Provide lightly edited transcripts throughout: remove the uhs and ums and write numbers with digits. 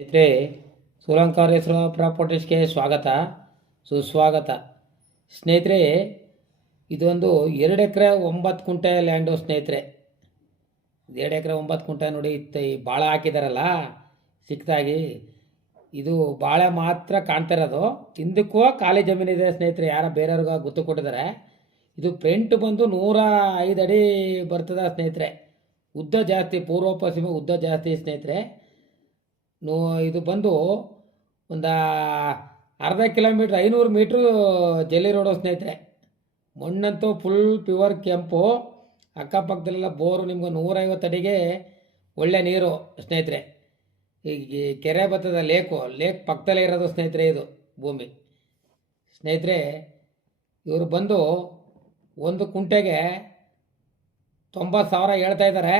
ಸ್ನೇಹಿತರೆ, ಸೂಲಂಕಾರೇಶ್ವರ ಪ್ರಾಪರ್ಟೀಸ್ಗೆ ಸ್ವಾಗತ ಸುಸ್ವಾಗತ. ಸ್ನೇಹಿತರೆ, ಇದೊಂದು 2 ಎಕರೆ 9 ಕುಂಟೆ ಲ್ಯಾಂಡು ಸ್ನೇಹಿತರೆ. 2 ಎಕರೆ 9 ಕುಂಟೆ ನೋಡಿ, ಈ ಬಾಳೆ ಹಾಕಿದಾರಲ್ಲ ಸಿಕ್ತಾಗಿ. ಇದು ಬಾಳೆ ಮಾತ್ರ ಕಾಣ್ತಾ ಇರೋದು, ಹಿಂದಕ್ಕೂ ಖಾಲಿ ಜಮೀನಿದೆ ಸ್ನೇಹಿತರೆ. ಯಾರ ಬೇರೆಯವ್ರಿಗೆ ಗೊತ್ತು ಕೊಟ್ಟಿದ್ದಾರೆ. ಇದು ಫ್ರಂಟ್ ಬಂದು 105 ಅಡಿ ಬರ್ತದ ಸ್ನೇಹಿತರೆ. ಉದ್ದ ಜಾಸ್ತಿ, ಪೂರ್ವ ಪಶ್ಚಿಮ ಉದ್ದ ಜಾಸ್ತಿ ಸ್ನೇಹಿತರೆ. ಇದು ಬಂದು ಒಂದು ಅರ್ಧ ಕಿಲೋಮೀಟ್ರ್ 500 ಮೀಟ್ರು ಜಲ್ಲಿ ರೋಡು ಸ್ನೇಹಿತರೆ. ಮಣ್ಣಂತೂ ಫುಲ್ ಪ್ಯೂರ್ ಕೆಂಪು. ಅಕ್ಕಪಕ್ಕದಲ್ಲೆಲ್ಲ ಬೋರು. ನಿಮ್ಗೆ 150 ಅಡಿಗೆ ಒಳ್ಳೆ ನೀರು ಸ್ನೇಹಿತರೆ. ಈ ಕೆರೆ ಬರ್ತದ, ಲೇಕ್ ಪಕ್ಕದಲ್ಲೇ ಇರೋದು ಸ್ನೇಹಿತರೆ ಇದು ಭೂಮಿ. ಸ್ನೇಹಿತರೆ, ಇವರು ಬಂದು ಒಂದು ಕುಂಟೆಗೆ 90,000 ಹೇಳ್ತಾ ಇದ್ದಾರೆ.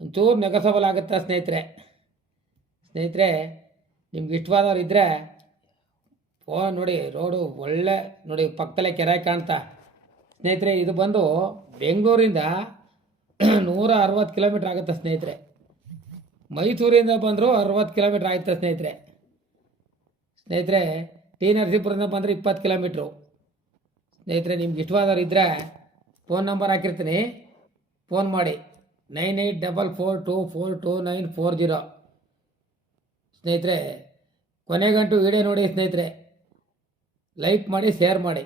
ಒಂಚೂರು ನೆಗೋಸಬಲ್ ಆಗುತ್ತಾ ಸ್ನೇಹಿತರೆ. ನಿಮ್ಗೆ ಇಷ್ಟವಾದವ್ರು ಇದ್ದರೆ ನೋಡಿ, ರೋಡು ಒಳ್ಳೆ ನೋಡಿ, ಪಕ್ಕದಲ್ಲೇ ಕೆರೆ ಕಾಣ್ತಾ ಸ್ನೇಹಿತರೆ. ಇದು ಬಂದು ಬೆಂಗಳೂರಿಂದ 160 ಕಿಲೋಮೀಟ್ರ್ ಆಗುತ್ತೆ ಸ್ನೇಹಿತರೆ. ಮೈಸೂರಿಂದ ಬಂದರೂ 60 ಕಿಲೋಮೀಟ್ರ್ ಆಗುತ್ತೆ ಸ್ನೇಹಿತರೆ. ಟಿ ನರಸೀಪುರದಿಂದ ಬಂದರೆ 20 ಕಿಲೋಮೀಟ್ರು ಸ್ನೇಹಿತರೆ. ನಿಮ್ಗೆ ಇಷ್ಟವಾದವ್ರು ಇದ್ದರೆ ಫೋನ್ ನಂಬರ್ ಹಾಕಿರ್ತೀನಿ, ಫೋನ್ ಮಾಡಿ 9844242940 ಸ್ನೇಹಿತರೆ. ಕೊನೆಗಂಟು ವಿಡಿಯೋ ನೋಡಿ ಸ್ನೇಹಿತರೆ. ಲೈಕ್ ಮಾಡಿ, ಶೇರ್ ಮಾಡಿ.